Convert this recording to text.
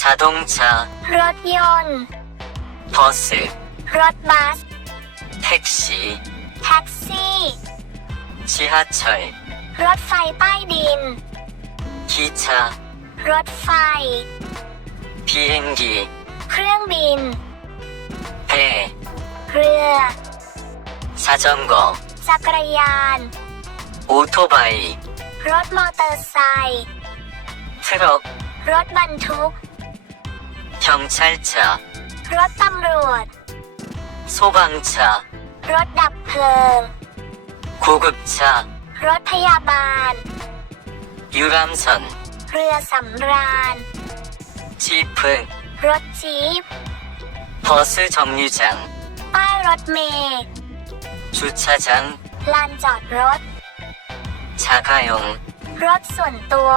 자동차, รถยนต์ 버스, รถบัส 택시, แท็กซี่ 지하철, รถไฟใต้ดิน 기차, รถไฟ 비행기, เครื่องบิน 배, เรือ 자전거, จักรยาน 오토바이, รถมอเตอร์ไซค์ 트럭, รถบรรทุก 경찰차, รถตำรวจ 소방차, รถดับเพลิง 구급차, รถพยาบาล 유람선, เรือสำราญ 지프, รถจี๊ป 버스 정류장, ป้ายรถเมล์ 주차장, ลานจอดรถ 자가용, รถส่วนตัว